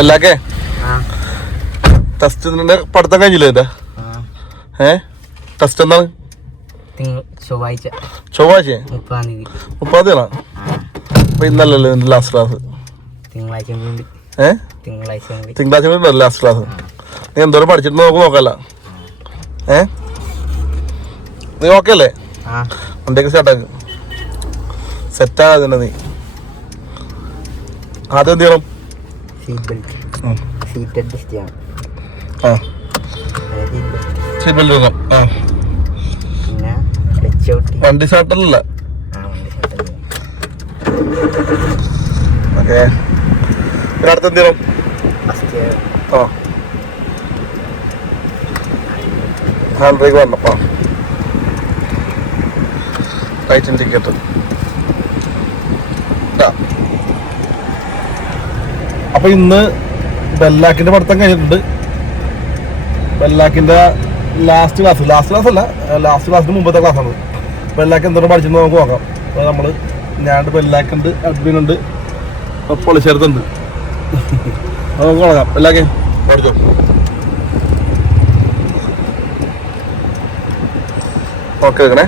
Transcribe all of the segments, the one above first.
എല്ലാക്കേ ടെസ്റ്റിന്റെ പഠിത്തം കഴിഞ്ഞില്ലേ എന്റെ? ടെസ്റ്റ് എന്താണ്? ചൊവ്വാഴ്ച 30-ആണോ? അപ്പൊ ഇന്നല്ലല്ലോ ലാസ്റ്റ് ക്ലാസ്. തിങ്കളാഴ്ച കൂടി ലാസ്റ്റ് ക്ലാസ്. നീ എന്തോരം പഠിച്ചിട്ട് നോക്കല്ല? നീ ഓക്കെ അല്ലേ? വണ്ടിയൊക്കെ സെറ്റാക്ക്. സെറ്റാകാതെ നീ ആദ്യം എന്ത് ചെയ്യണം? സീറ്റ് ബെൽറ്റ് വെക്കാം. വണ്ടി സ്റ്റാർട്ടല്ല. ഓക്കെ, അടുത്ത് എന്ത് ചെയ്യണം? ഹാൻഡ് ബ്രേക്ക് വരണം. Right indicator. അപ്പൊ ഇന്ന് ബെല്ലാക്കിന്റെ പഠിത്തം കഴിഞ്ഞിട്ടുണ്ട്. ബെല്ലാക്കിന്റെ ലാസ്റ്റ് ക്ലാസ്സിന് മുമ്പത്തെ ക്ലാസ്സാണ്. ബെല്ലാക്ക് എന്തോരം പഠിച്ചെന്ന് നമുക്ക് നോക്കാം. അപ്പോൾ നമ്മള് ഞാണ്ട് ബെല്ലാക്കുണ്ട്, അഡ്മിനുണ്ട്, പൊളിച്ചേർത്തുണ്ട്. നമുക്ക് തുടങ്ങാം. ബെല്ലാക്കെ പഠിച്ചോ. ഓക്കെ വെക്കണേ.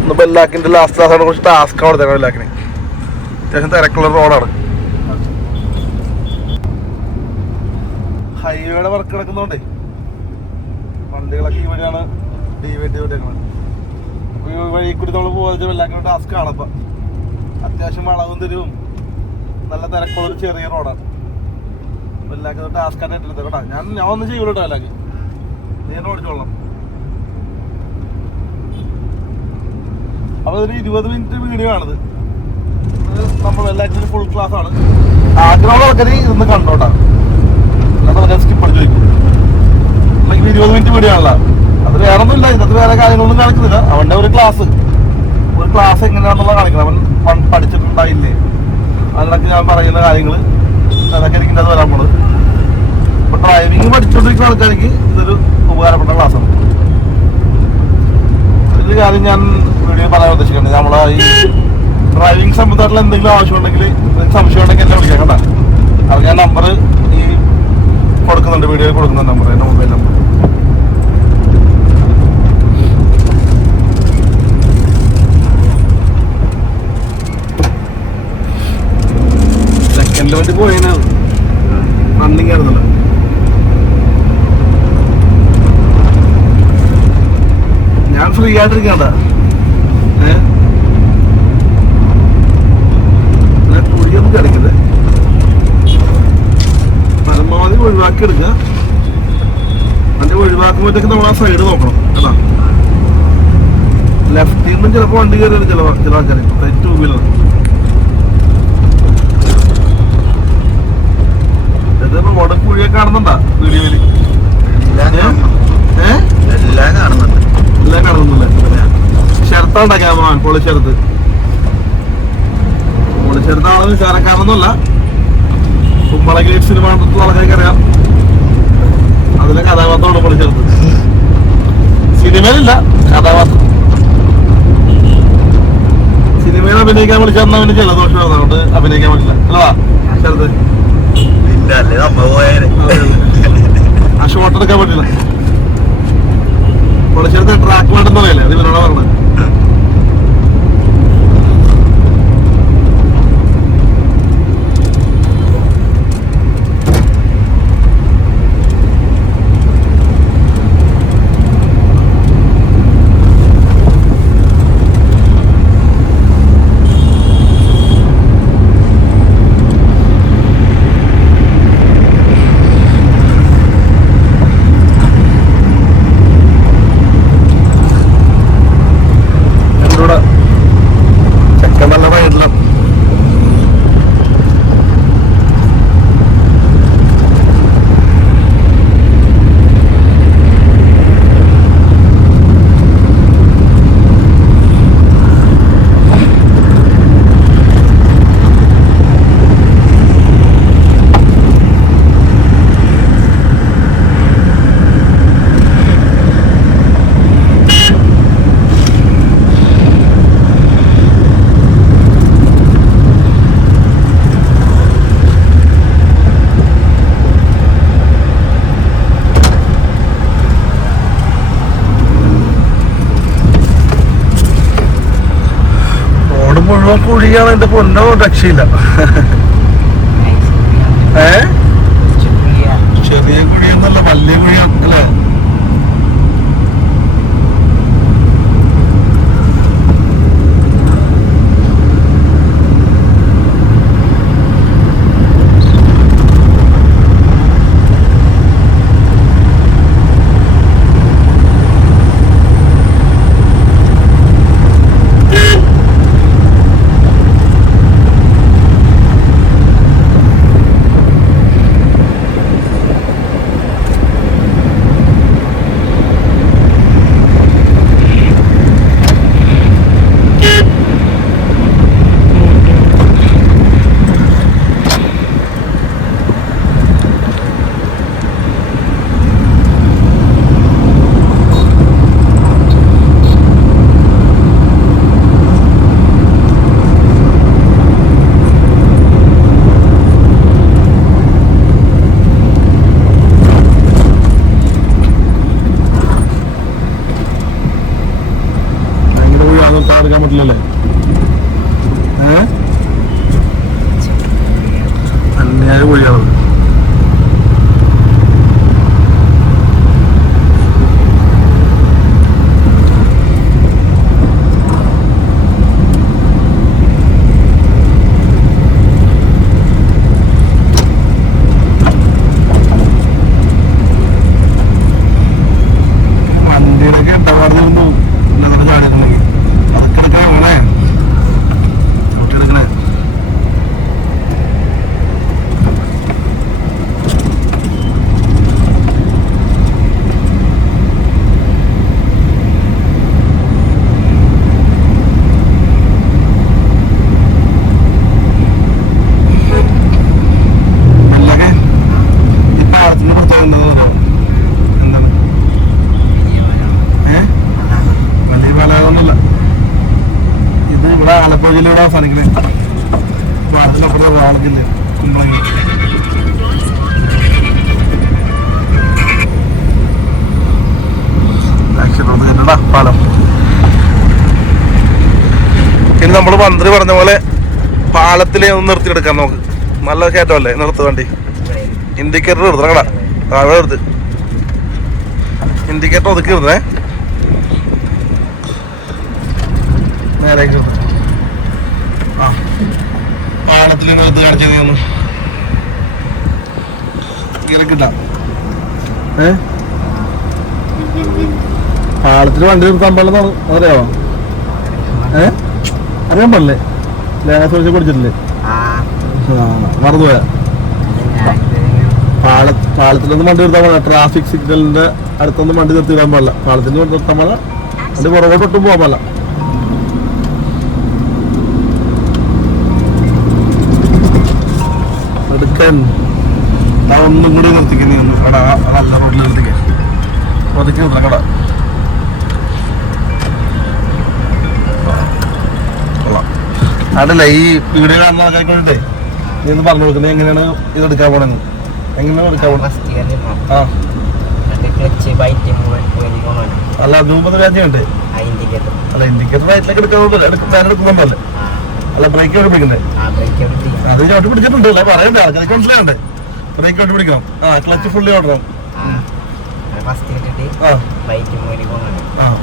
ഇന്ന് ബെല്ലാക്കിന്റെ ലാസ്റ്റ് ക്ലാസ്സാണ്. കുറച്ച് ടാസ്ക് കൊടുത്തേക്കണം ബെല്ലാക്കിന്. അത്യാവശ്യം തിരക്കുള്ള റോഡാണ്. ഹൈവേയുടെ വർക്ക് കിടക്കുന്നോണ്ടേ വണ്ടികളൊക്കെ ഈ വഴിയാണ് ഡിവൈഡ് ചെയ്തേക്കുന്നത്. ഈ വഴി കൂടി നമ്മൾ പോകാൻ വല്ലാക്കുന്ന ടാസ്ക് ആണ്. ഇപ്പം അത്യാവശ്യം വളവും തരും, നല്ല തിരക്കുള്ളൊരു ചെറിയ റോഡാണ്. വല്ലാക്കുന്ന ടാസ്ക് ആയിട്ട് എടുത്തത് കേട്ടോ. ഞാൻ ഒന്നും ചെയ്യൂല കേട്ടോ. വല്ലാക്കി നീ തന്നെ ഓടിച്ചോളണം. അപ്പോൾ ഒരു 20 മിനിറ്റ് വീഡിയോ ആണിത്. നമ്മൾ എല്ലാറ്റിനും ഫുൾ ക്ലാസ് ആണ്. ആഗ്രഹമുള്ള ആൾക്കാർ ഇന്ന് കണ്ടോട്ടാ, അല്ലാതെ സ്കിപ്പ് അടിച്ചു വയ്ക്കും. 20 മിനിറ്റ് വീഡിയോ ആണല്ലോ. അത് വേറെ ഒന്നുമില്ല, ഇതിനകത്ത് വേറെ കാര്യങ്ങളൊന്നും കാണിക്കുന്നില്ല. അവന്റെ ഒരു ക്ലാസ് എങ്ങനെയാണെന്നുള്ള കാണിക്കണം. അവൻ പഠിച്ചിട്ടുണ്ടായില്ലേ, അതിനൊക്കെ ഞാൻ പറയുന്ന കാര്യങ്ങൾ അതൊക്കെ എനിക്ക് അത് വരാൻ പോണത്. അപ്പൊ ഡ്രൈവിംഗ് പഠിച്ചുകൊണ്ടിരിക്കുന്ന ആൾക്കാർക്ക് ഇതൊരു ഉപകാരപ്പെട്ട ക്ലാസ്സാണ്. ഒരു കാര്യം ഞാൻ വീഡിയോ പറയാൻ ഉദ്ദേശിക്കുന്നത്, നമ്മളെ ഈ ഡ്രൈവിംഗ് സംബന്ധമായിട്ടുള്ള എന്തെങ്കിലും ആവശ്യമുണ്ടെങ്കിൽ, സംശയം ഉണ്ടെങ്കിൽ എന്നെ വിളിക്കാം കേട്ടോ. അത് ഞാൻ നമ്പർ ഈ കൊടുക്കുന്നുണ്ട്, വീഡിയോയിൽ കൊടുക്കുന്ന നമ്പർ, എൻ്റെ മൊബൈൽ നമ്പർ. സെക്കൻഡ് വണ്ടി പോയതിനാ റണ്ണിങ് ആയിരുന്നല്ലോ. ഞാൻ ഫ്രീ ആയിട്ടിരിക്കണ്ട. കുടിയൊന്നും കിടക്കില്ല. പരമാവധി ഒഴിവാക്കി എടുക്കുക. വണ്ടി ഒഴിവാക്കുമ്പോഴത്തേക്ക് നമ്മൾ ആ സൈഡ് നോക്കണം കേട്ടാ. ലെഫ്റ്റിൽ നിന്നും ചിലപ്പോൾ വണ്ടി കയറി ചില ആൾക്കാർ 2 വീലർ. റോഡ് കുഴിയൊക്കെ കാണുന്നുണ്ടാ വീഡിയോയില്? എല്ലാം കാണുന്നില്ല. ഷെർത്താണ്ടാ ക്യാമറ. പൊളിച്ചെടുത്ത് ആള് നിസാരക്കാരനൊന്നുമല്ല. കുമ്പളഗിരി സിനിമ കണ്ടിട്ടുള്ള ആൾക്കാർക്ക് അറിയാം. അതിലെ കഥാപാത്രമാണ് പൊളിച്ചെടുത്ത്. സിനിമയിലില്ല, കഥാപാത്രം. സിനിമയിൽ അഭിനയിക്കാൻ വിളിച്ചാൽ അവന് ജലദോഷം, അതുകൊണ്ട് അഭിനയിക്കാൻ പറ്റില്ല അല്ലടാ ചെറുത്. ആ ഷോട്ട് എടുക്കാൻ പറ്റില്ല. പൊളിച്ചെടുത്ത് ട്രാക്ക് വേണ്ടെന്ന് പറയല്ലേ, അത് ഇവരോടാ പറഞ്ഞത്. കുഴിയാണ് എന്റെ പൊന്നോ, രക്ഷയില്ല. ചെറിയ കുഴിയൊന്നല്ല, വലിയ കുഴിയാണ് അല്ലേ? എടുക്കാൻ പറ്റില്ലല്ലേ? അന്യായ കുഴിയാണ്. വണ്ടിയിലൊക്കെ ഇട്ടപാടുന്നു ചാടിയിട്ടുണ്ടെങ്കിൽ അതൊക്കെ എടുക്കണേ കുട്ടിയെടുക്കണേ. ആലപ്പുഴ ജില്ലയുടെ അവസാനിക്കുന്നത് ഭാരതത്തിലപ്പുറത്തെ എറണാകുളം ജില്ല കുമ്പളങ്ങി. പാലം. ഇനി നമ്മൾ മന്ത്രി പറഞ്ഞ പോലെ പാലത്തിലെ ഒന്ന് നിർത്തിയെടുക്കാം നമുക്ക്. നല്ല കയറ്റമല്ലേ? നിർത്ത് വണ്ടി. ഇൻഡിക്കേറ്റർ എടുത്തണം കടാ. അവിടെ എടുത്ത് ഇൻഡിക്കേറ്റർ ഒതുക്കി ഇരുന്നേ. നേരേക്ക് പാടത്തിൽ കാണിച്ചു ഇറക്കിട്ട പാടത്തിൽ വണ്ടി നിർത്താൻ പാടില്ലെന്നാണ് അതറിയാവോ? അറിയാൻ പാടില്ലേ? ലേശം പഠിച്ചിട്ടില്ലേ? മറന്നുപോയാ? പാളത്തിലൊന്നും വണ്ടി നിർത്താൻ പാടില്ല. ട്രാഫിക് സിഗ്നലിന്റെ അടുത്തൊന്നും വണ്ടി നിർത്തിയിടാൻ പാടില്ല. പാളത്തിന് നിർത്താൻ പാടില്ല. വണ്ടി പുറകോട്ടൊട്ടും പോകാൻ പാടില്ല. എടുക്കാൻ ആ ഒന്നും കൂടി നിർത്തിക്കുന്നു. കട നല്ല റോഡിൽ നിർത്തിക്കാൻ ഒതുക്കി നിർത്തണം കട. അതല്ല ഈ വീഡിയോ കാണുന്ന ആൾക്കാർക്കൊണ്ടേ നീ ഒന്ന് പറഞ്ഞു കൊടുക്കുന്നത് എങ്ങനെയാണ് ഇത് എടുക്കാൻ പോണെന്ന്. എങ്ങനെയാണ് എടുക്കാൻ പോണത്? അല്ല ധൂപത് രാജ്യമുണ്ട്. അല്ല ഇൻഡിക്കേറ്റർ റൈറ്റിലേക്ക് എടുക്കുന്നുണ്ടല്ലേ? അല്ല ബ്രേക്ക് ഒക്കെ പിടിക്കണ്ടേ? അത് ചോട്ട് പിടിച്ചിട്ടുണ്ട്. അല്ല പറയണ്ടേ? ആൾക്കാർക്ക് മനസ്സിലാകണ്ടേ? ബ്രേക്ക് ചോട്ട് പിടിക്കണം. ക്ലച്ച് ഫുള്ളി ഓടണം.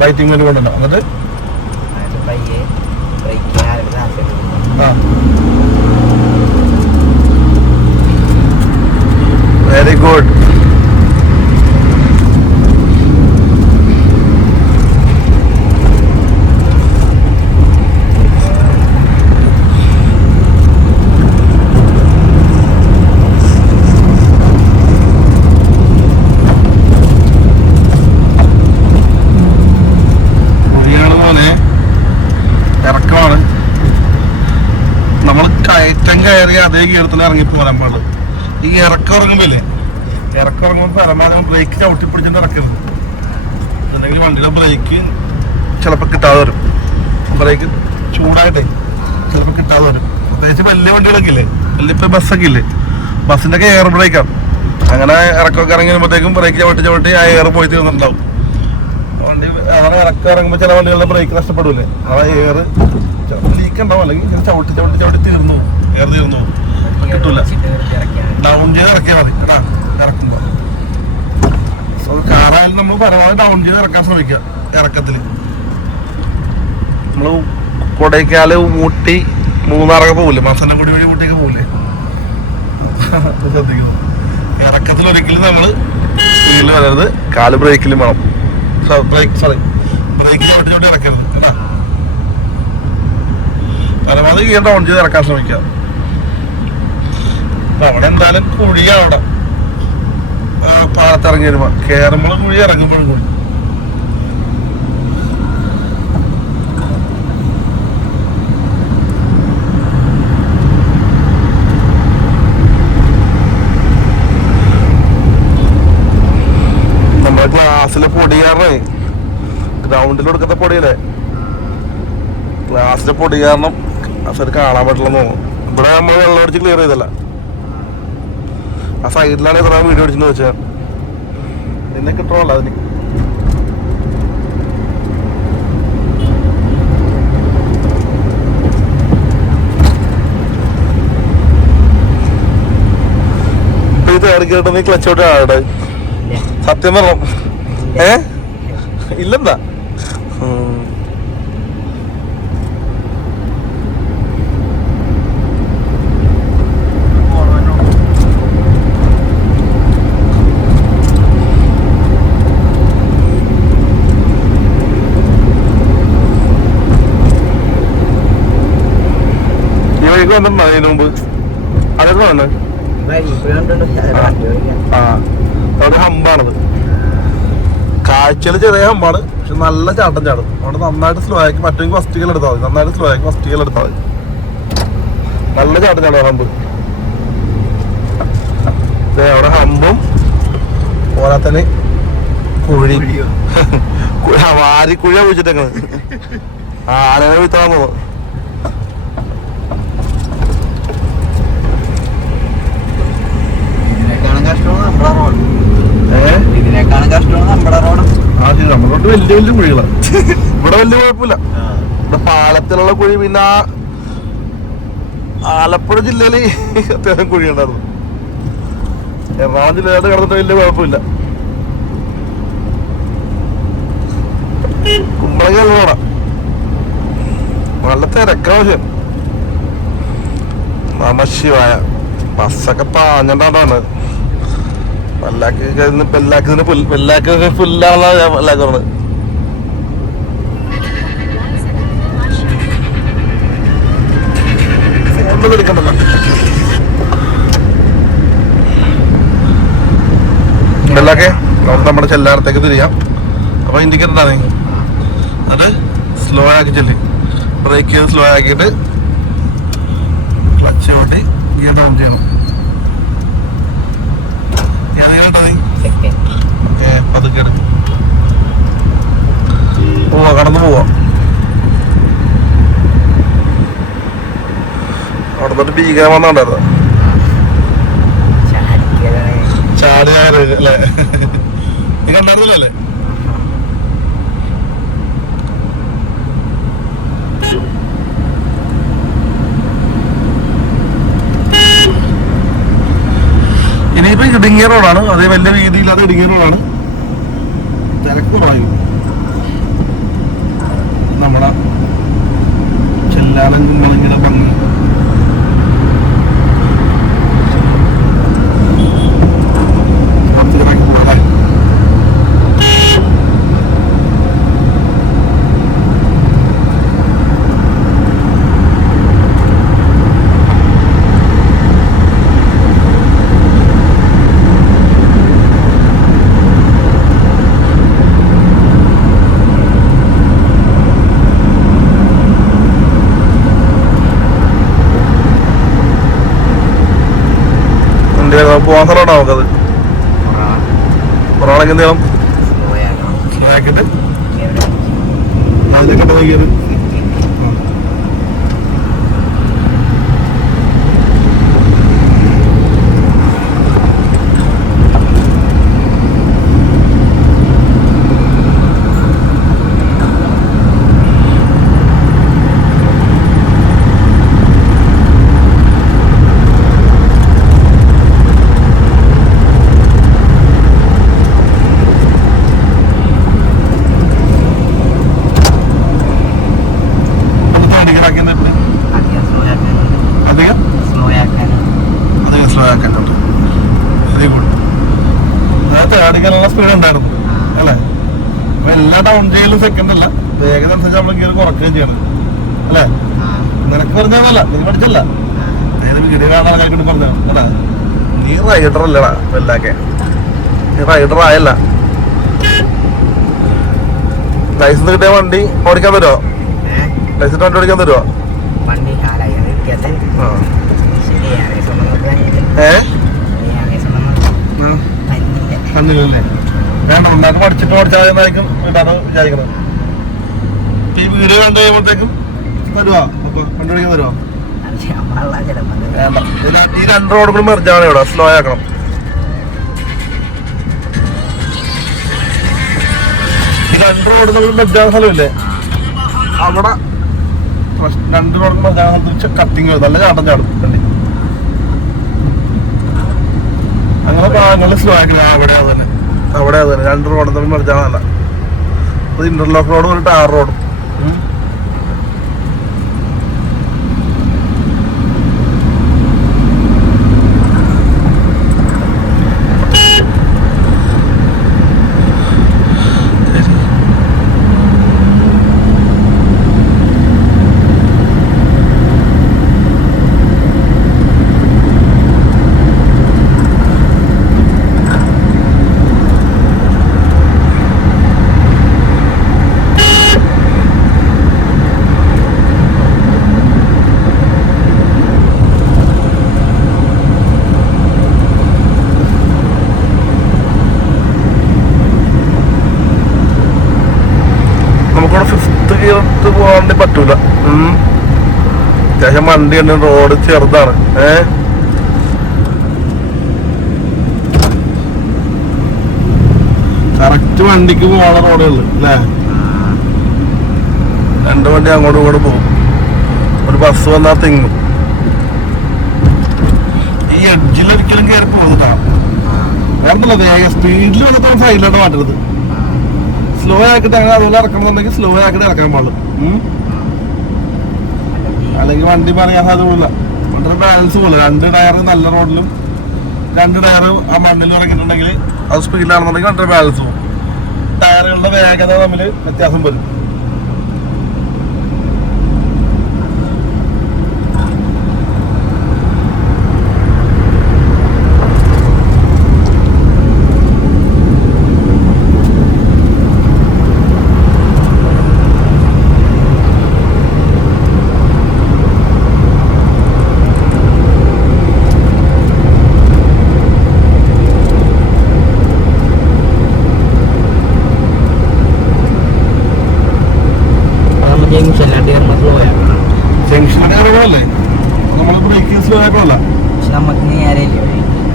ബൈറ്റിംഗ് വേണ്ടി കൊണ്ടുണ്ടോ? എന്നിട്ട് വെരി ഗുഡ്. ഇറക്കമാണ്. നമ്മൾ കയറ്റം കയറി അതേ ഗീരത്തിൽ ഇറങ്ങി പോരാൻ പാടില്ല. ഈ ഇറക്കം ഇറങ്ങുമ്പോല്ലേ, ഇറക്കം ഇറങ്ങുമ്പോൾ പരമാവധി ബ്രേക്ക് ചവിട്ടി പിടിച്ചിട്ട് ഇറക്കരുത്. അല്ലെങ്കിൽ വണ്ടിയുടെ ബ്രേക്ക് ചിലപ്പോൾ കിട്ടാതെ വരും. ബ്രേക്ക് ചൂടായിട്ടേ ചിലപ്പോൾ കിട്ടാതെ വരും. പ്രത്യേകിച്ച് വലിയ വണ്ടികളൊക്കെ ഇല്ലേ, വലിയ ഇപ്പം ബസ്സൊക്കെ ഇല്ലേ, ബസ്സിൻ്റെ ഒക്കെ എയർ ബ്രേക്കാണ്. അങ്ങനെ ഇറക്കമൊക്കെ ഇറങ്ങി വരുമ്പോഴത്തേക്കും ബ്രേക്ക് ചവിട്ടി ആ എയർ പോയി തീർന്നിട്ടുണ്ടാവും. വണ്ടി അങ്ങനെ ഇറക്കം ഇറങ്ങുമ്പോൾ ചില വണ്ടികളുടെ ബ്രേക്ക് നഷ്ടപ്പെടൂലേ, ആ എയർ ലീക്ക് ബ്രേക്ക് ഉണ്ടാവും, അല്ലെങ്കിൽ ഇങ്ങനെ ചവിട്ടി ചവിട്ടി ചവിട്ടി തീർന്നു കിട്ടൂല. ഡൗൺ ചെയ്ത് ഇറക്കിയാൽ മതി കേട്ടാ ഇറക്കുമ്പോ. കാറായാലും നമ്മൾ പരമാവധി ഡൗൺ ചെയ്ത് ഇറക്കാൻ ശ്രമിക്കുക. ഇറക്കത്തില് നമ്മള് കൊടൈക്കാല്, ഊട്ടി, മൂന്നാറൊക്കെ പോകില്ലേ, മസനഗുഡി വഴി ഊട്ടിയൊക്കെ പോകില്ലേ, ശ്രദ്ധിക്കുന്നു. ഇറക്കത്തിൽ ഒരിക്കലും നമ്മള് സ്പീഡിൽ വരരുത്, കാല് ബ്രേക്കിലും വേണം. ബ്രേക്കിൽ ചോട്ടി ചോട്ടി ഇറക്കരുത് കേട്ടാ. പരമാവധി ഗിയർ ഡൗൺ ചെയ്ത് ഇറക്കാൻ ശ്രമിക്കുക. അവിടെ എന്തായാലും കുഴിയാണ്. അവിടെ പാലത്തിറങ്ങി വരുമ്പോ കയറുമ്പോഴും കുഴി, ഇറങ്ങുമ്പോഴും കുഴി. നമ്മുടെ ഗ്ലാസ്സിലെ പൊടി കാരണേ, ഗ്രൗണ്ടിൽ കൊടുക്കുന്ന പൊടിയല്ലേ, ഗ്ലാസ്സിലെ പൊടി കാരണം അസല് കാണാൻ പറ്റില്ലെന്ന് തോന്നുന്നു. ഇവിടെ നമ്മൾ വെള്ളം അടിച്ച് ക്ലിയർ ചെയ്തല്ല, ആ സൈഡിലാണ് ഇത്ര വീഡിയോ അടിച്ചെന്ന് വെച്ചാൽ നിന്നെ കിട്ടണമല്ലോ അതിന്. ഇപ്പൊ ഇത് ഇറക്കിയിട്ട് നീ ക്ലച്ചോട്ട് ആടെ സത്യം പറഞ്ഞു. ഇല്ലെന്താ വന്നിട്ടുണ്ടോ അതിന് മുമ്പ്? അതൊക്കെ വന്നെ അവിടെ ഹമ്പാണത്. കാഴ്ചയിൽ ചെറിയ ഹമ്പാണ്, പക്ഷെ നല്ല ചാട്ടം ചാടും. അവിടെ നന്നായിട്ട് സ്ലോ ആക്കി മറ്റേ ഫസ്റ്റ് ഗിയർ എടുത്താൽ മതി. നന്നായിട്ട് സ്ലോ ആക്കി ഫസ്റ്റ് ഗിയർ എടുത്താൽ മതി. നല്ല ചാട്ടം ചാടും ഹമ്പ്. അവിടെ ഹമ്പും പോരാത്തന്നെ കുഴി വാരിക്കുഴിയാ കുഴിച്ചിട്ടേക്കണ്. ആനനെ വിത്താൻ തോന്നുന്നു. നമ്മളോട്ട് വലിയ വലിയ കുഴികളാണ്. ഇവിടെ വലിയ കുഴപ്പമില്ല. ഇവിടെ പാലത്തിലുള്ള കുഴി, പിന്നെ ആലപ്പുഴ ജില്ലയില് അത്യാവശ്യം കുഴി ഉണ്ടായിരുന്നു. എറണാകുളം ജില്ലയിലോട്ട് കിടന്നിട്ട് വലിയ കുഴപ്പമില്ല. കുമ്പളങ്ങ നല്ല തിരക്കാവശ്യം. നമശിവായ ബസ്സൊക്കെ പാഞ്ഞണ്ടാണ്. പെല്ലാക്കിന് പുല്ലാണെന്നാണ് ഞാൻ പെല്ലാക്കി പറഞ്ഞത്. പെല്ലാക്കെ നമുക്ക് നമ്മുടെ ചെല്ലാടത്തേക്ക് തിരിയാം. അപ്പൊ ഇൻഡിക്കേറ്റർ ഇട്ടാ നീ, എന്നിട്ട് സ്ലോ ആക്കി ചെല്ലി ബ്രേക്ക് ചെയ്ത് സ്ലോ ആക്കിയിട്ട് ക്ലച്ച് ഓട്ടി ഗിയർ ഡൗൺ ചെയ്യണം. പതുക്കെ പോവാ, കടന്നു പോവാ. അവിടെ തൊട്ട് പീക്കാൻ വന്നോണ്ടായിരുന്നു ചാടിയാറ് അല്ലേ? നീ കണ്ടായിരുന്നല്ലേ? ഇനിയിപ്പോ ഇടുങ്ങിയ റോഡാണ്, അതേ വലിയ രീതിയില്ലാതെ ഇടുങ്ങിയ റോഡാണ്. തിരക്കുമായി നമ്മുടെ ചെല്ലാനും കുമ്പളങ്ങിയുടെ ഭംഗി. പോവാൻ സ്ഥലമുണ്ടോ നമുക്കത്? ഒരാളെങ്കിൽ എന്ത് ചെയ്യണം? ആക്കിയിട്ട് അതിലേക്ക് നോക്കിയത് ചെയ്യലും സെക്കൻഡ് അല്ല, വേഗത അനുസരിച്ച് നമ്മൾ ഗിയർ കുറയ്ക്കുകയും ചെയ്യണം അല്ലേ? നിനക്ക് പറഞ്ഞതല്ല, നീ പഠിച്ചല്ല, വീഡിയോ കാണാനായിട്ട് പറഞ്ഞ കേട്ടാ. നീ റൈഡർ അല്ലടാ വല്ലാക്കെ, നീ റൈഡർ ആയല്ല. ലൈസൻസ് കിട്ടിയ വണ്ടി ഓടിക്കാൻ തരുമോ? ലൈസൻസ് വണ്ടി ഓടിക്കാൻ തരുമോ? കണ്ണില്ലല്ലേ? വേണ്ട, ഉണ്ടാക്കി പഠിച്ചിട്ട് ഓടിച്ചാൽ വീട്ടാണ് വിചാരിക്കുന്നത്. ഈ വീഡിയോ കണ്ടു കഴിയുമ്പോഴത്തേക്കും തരുവാ, അപ്പൊ വണ്ടി ഓടിക്കാൻ തരുമോ? വേണ്ട, ഈ 2 റോഡ് കൂടി മെർജാണ് ഇവിടെ, സ്ലോ ആക്കണം. ഈ 2 റോഡ് നമ്മൾ മെർജാകുന്ന സ്ഥലമില്ലേ, അവിടെ 2 റോഡ് മെർജാകുന്ന സ്ഥലത്ത് കട്ടിങ് നല്ല ചാട്ടം ചാടും വണ്ടി. അങ്ങനെ ഭാഗങ്ങളിൽ സ്ലോ ആക്കണം. അവിടെ അത് തന്നെ 2 റോഡ് തമ്മിൽ മെർജാകണല്ല. അത് ഇന്റർലോക്ക് റോഡും ഒരു ടാർ റോഡും. നമുക്കിവിടെ 5th ഗിയറിട്ട് പോകാൻ പറ്റൂല. അത്യാവശ്യം വണ്ടിയുണ്ട്, റോഡ് ചെറുതാണ്. കറക്റ്റ് വണ്ടിക്ക് പോകാനുള്ള റോഡുള്ളു അല്ലേ? 2 വണ്ടി അങ്ങോട്ടും ഇങ്ങോട്ട് പോകും. ഒരു ബസ് വന്നാൽ തിങ്ങും. ഈ എഡ്ജിലൊരിക്കലും കയറി പോകുന്നതാ. വേറൊന്നുമില്ല, വേഗം സ്പീഡിൽ വന്നപ്പോൾ സൈഡിലോട്ട് മാറ്റരുത്. സ്ലോ ആക്കിയിട്ട് അങ്ങനെ അതുപോലെ ഇറക്കണമെന്നുണ്ടെങ്കിൽ സ്ലോ ആക്കിയിട്ട് ഇറക്കാൻ പാടുള്ളൂ. അല്ലെങ്കിൽ വണ്ടി പറയാൻ സാധ്യതയില്ല. വണ്ടി ബാലൻസ് പോലെ 2 ടയർ നല്ല റോഡിലും 2 ടയർ ആ മണ്ണിൽ ഇറങ്ങിയിട്ടുണ്ടെങ്കിൽ അത് സ്പീഡിലാണെന്നുണ്ടെങ്കിൽ വണ്ടി ബാലൻസ് പോകും. ടയറുകളുടെ വേഗത തമ്മിൽ വ്യത്യാസം വരും. ജംഗ്ഷനല്ലേ നമ്മൾ ബ്രേക്ക് സ്ലോ ആയിട്ടല്ല,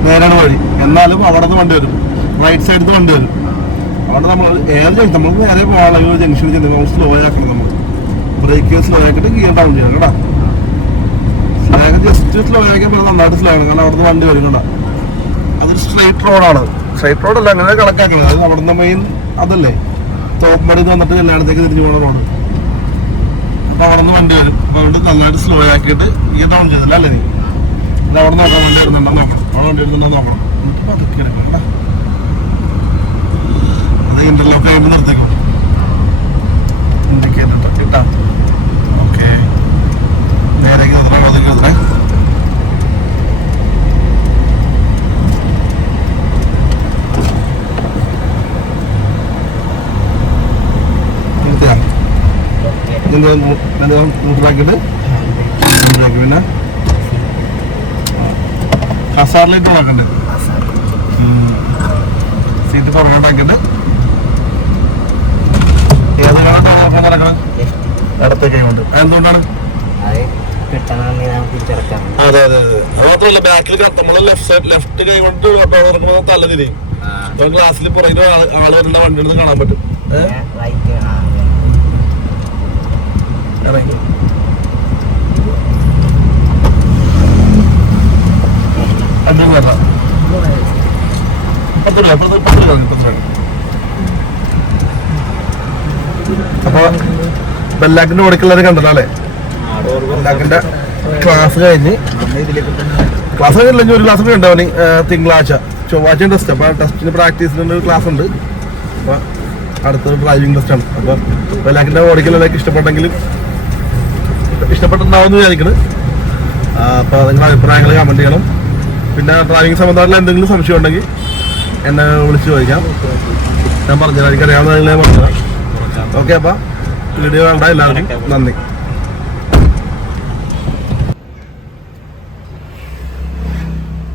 നേരാണ് വഴി. എന്നാലും അവിടെ നിന്ന് വണ്ടി വരും, റൈറ്റ് സൈഡിൽ വണ്ടി വരും. അവിടെ നമ്മൾ ഏത് നമ്മൾ നേരെ പോകാനുള്ള ജംഗ്ഷനിൽ ചെന്ന് നമ്മൾ സ്ലോ ആക്കണം. നമ്മൾ ബ്രേക്ക് സ്ലോ ആക്കിയിട്ട് ഗിയർ ഡൗൺ ചെയ്യണം കേട്ടോ. ജസ്റ്റ് സ്ലോ ആക്കിയാൽ നന്നായിട്ട് സ്ലോ ആണ്, കാരണം അവിടെ നിന്ന് വണ്ടി വരും കേട്ടോ. അതൊരു സ്ട്രൈറ്റ് റോഡാണ്. സ്ട്രൈറ്റ് റോഡല്ല, അങ്ങനെ കണക്കാക്കുന്നത്. അത് അവിടെ നിന്ന് മെയിൻ അതല്ലേ, തോപ്പടി വന്നിട്ട് എല്ലായിടത്തേക്ക് തിരിഞ്ഞു പോകുന്ന റോഡ്. അപ്പൊ അവിടെ നിന്ന് വണ്ടി വരും. അപ്പൊ അതുകൊണ്ട് നന്നായിട്ട് സ്ലോ ആക്കിയിട്ട് ഗിയർ ഡൗൺ ചെയ്തില്ല അല്ലേ? നീ ഇത് അവിടെ നോക്കാം, വണ്ടി വരുന്നുണ്ടോ നോക്കണം, അവിടെ വണ്ടി വരുന്നുണ്ടോ നോക്കണം. എന്നിട്ട് പതുക്കെ എടുക്കണം കേട്ടോ. അത് ഇന്റർലോക്ക് കഴിയുമ്പോൾ നിർത്തിക്കും. ഇൻഡിക്കേറ്റർ കിട്ടാ. ഓക്കെ, നേരേക്ക് നിർത്തണേ, പതുക്കെ നിർത്തണേ. നിർത്തിയാ മൂത്രാക്കിട്ട് പിന്നെ കസാറിലേക്ക് നോക്കണ്ടേ? സീറ്റ് പുറകോട്ടാക്കിട്ട് നടക്കണം. ഇടത്തേക്ക് കൊണ്ട് എന്തുകൊണ്ടാണ്? അതെ അതെ അതെ. അത് മാത്രമല്ല, ബാക്കിൽ നമ്മള് ലെഫ്റ്റ് കൈ കൊണ്ട് നടക്കുമ്പോൾ തല തിരിയും. അപ്പൊ ഗ്ലാസ്സിൽ പുറകിൽ ആള് വരുന്ന വണ്ടി എടുത്ത് കാണാൻ പറ്റും. ഇറങ്ങി അപ്പൊ ബെല്ലാക്കിന്റെ ഓടിക്കുള്ളത് കണ്ടല്ലോ അല്ലേ? ബെല്ലാക്കിന്റെ ക്ലാസ് കഴിഞ്ഞില്ലെങ്കിൽ 1 ക്ലാസ് കൂടി ഉണ്ടാവും. തിങ്കളാഴ്ച ചൊവ്വാഴ്ച ടെസ്റ്റ്. അപ്പൊ ടെസ്റ്റിന് പ്രാക്ടീസിന് ക്ലാസ് ഉണ്ട്. അപ്പൊ അടുത്തൊരു ഡ്രൈവിംഗ് ടെസ്റ്റ് ആണ്. അപ്പോൾ വെലാക്കിൻ്റെ ഓടിക്കലൊക്കെ ഇഷ്ടപ്പെട്ടിട്ടുണ്ടാവുമെന്ന് വിചാരിക്കുന്നത്. അപ്പോൾ നിങ്ങളുടെ അഭിപ്രായങ്ങൾ കമൻറ്റ് ചെയ്യണം. പിന്നെ ഡ്രൈവിംഗ് സംബന്ധമായിട്ടുള്ള എന്തെങ്കിലും സംശയം ഉണ്ടെങ്കിൽ എന്നെ വിളിച്ച് ചോദിക്കാം. ഞാൻ പറഞ്ഞുതരാം, എനിക്കറിയാവുന്ന ഞാൻ പറഞ്ഞുതരാം. ഓക്കെ, അപ്പോൾ വീഡിയോ കണ്ട എല്ലാവർക്കും നന്ദി.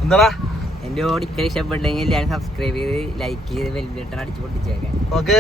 എന്താടാ എന്റെ ഓടിക്കൽ ഇഷ്ടപ്പെട്ടെങ്കിൽ ഞാൻ സബ്സ്ക്രൈബ് ചെയ്ത് ലൈക്ക് ചെയ്ത് ബെൽ ബട്ടൺ അടിച്ചു പൊട്ടിച്ചേക്കാം. ഓക്കെ.